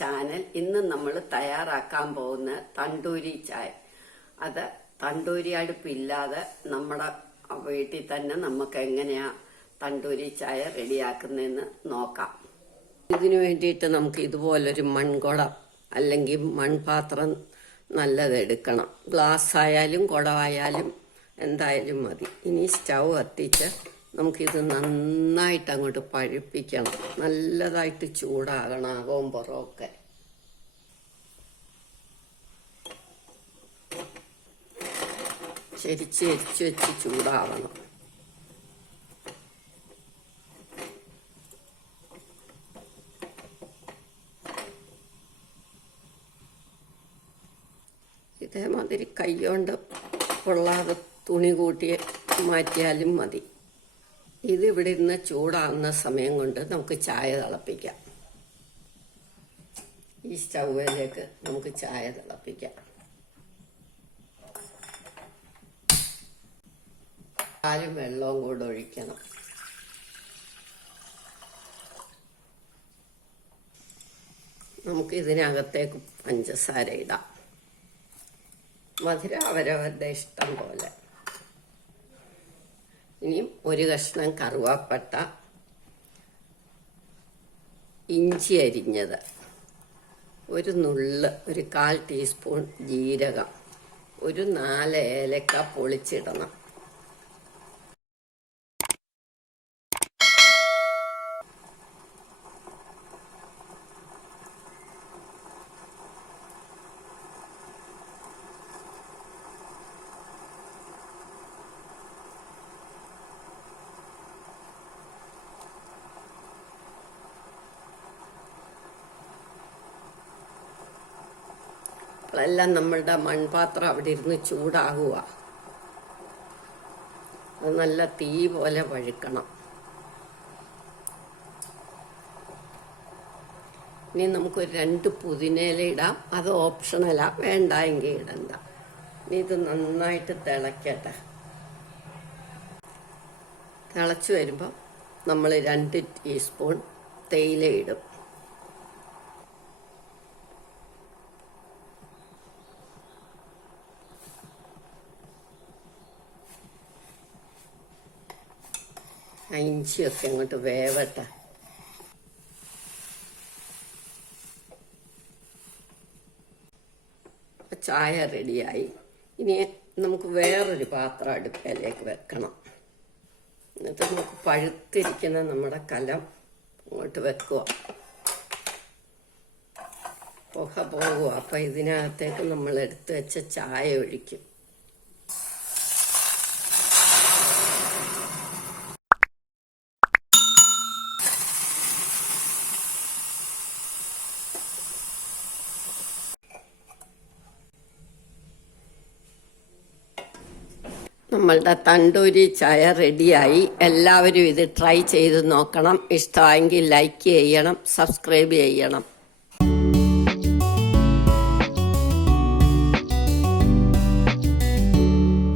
Channel. ഇന്ന് നമ്മൾ തയ്യാറാക്കാൻ പോകുന്ന തണ്ടൂരി ചായ. അത് തണ്ടൂരി അടുപ്പില്ലാതെ നമ്മുടെ വീട്ടിൽ തന്നെ നമുക്ക് എങ്ങനെയാ തണ്ടൂരി ചായ റെഡിയാക്കുന്നതെന്ന് നോക്കാം. ഇതിനു വേണ്ടിയിട്ട് നമുക്ക് ഇതുപോലൊരു മൺകുടം അല്ലെങ്കിൽ മൺപാത്രം നല്ലതെടുക്കണം. ഗ്ലാസ് ആയാലും കുടമായാലും എന്തായാലും മതി. ഇനി സ്റ്റൗ കത്തിച്ച് നമുക്കിത് നന്നായിട്ട് അങ്ങോട്ട് പഴുപ്പിക്കണം. നല്ലതായിട്ട് ചൂടാകണം അകവും പുറമൊക്കെ. ചെരിച്ച് വെച്ച് ചൂടാവണം. ഇതേമാതിരി കൈകൊണ്ട് കൊള്ളാതെ തുണി കൂട്ടി മാറ്റിയാലും മതി. ഇതിവിടെ ഇരുന്ന് ചൂടാകുന്ന സമയം കൊണ്ട് നമുക്ക് ചായ തിളപ്പിക്കാം. ഈ സ്റ്റൗവിലേക്ക് നമുക്ക് ചായ തിളപ്പിക്കാം. പാലും വെള്ളവും കൂടെ ഒഴിക്കണം. നമുക്ക് ഇതിനകത്തേക്ക് പഞ്ചസാര ഇടാം. മധുരം അവരവരുടെ ഇഷ്ടം പോലെ. ഇനിയും ഒരു കഷ്ണം കറുവാപ്പട്ട, ഇഞ്ചി അരിഞ്ഞത്, ഒരു നുള്ള്, ഒരു 1/4 ടീസ്പൂൺ ജീരകം, ഒരു 4 ഏലക്ക പൊളിച്ചിടണം. എല്ലാം നമ്മളുടെ മൺപാത്രം അവിടെ ഇരുന്ന് ചൂടാകുക. അത് നല്ല തീ പോലെ വഴുക്കണം. ഇനി നമുക്കൊരു 2 പുതിനയില ഇടാം. അത് ഓപ്ഷണലാ, വേണ്ട എങ്കിൽ ഇടണ്ട. ഇനി ഇത് നന്നായിട്ട് തിളക്കട്ടെ. തിളച്ചു വരുമ്പോൾ നമ്മൾ 2 ടീസ്പൂൺ തേയില ഇടും. ഇഞ്ചിയൊക്കെ അങ്ങോട്ട് വേവട്ടെ. ചായ റെഡിയായി. ഇനി നമുക്ക് വേറൊരു പാത്രം അടുപ്പയിലേക്ക് വെക്കണം. എന്നിട്ട് നമുക്ക് പഴുത്തിരിക്കുന്ന നമ്മുടെ കലം അങ്ങോട്ട് വെക്കുക. പുക പോകുക. അപ്പം ഇതിനകത്തേക്ക് നമ്മൾ എടുത്ത് വെച്ച ചായ ഒഴിക്കും. നമ്മളുടെ തണ്ടൂരി ചായ റെഡിയായി. എല്ലാവരും ഇത് ട്രൈ ചെയ്ത് നോക്കണം. ഇഷ്ടമായെങ്കിൽ ലൈക്ക് ചെയ്യണം, സബ്സ്ക്രൈബ് ചെയ്യണം.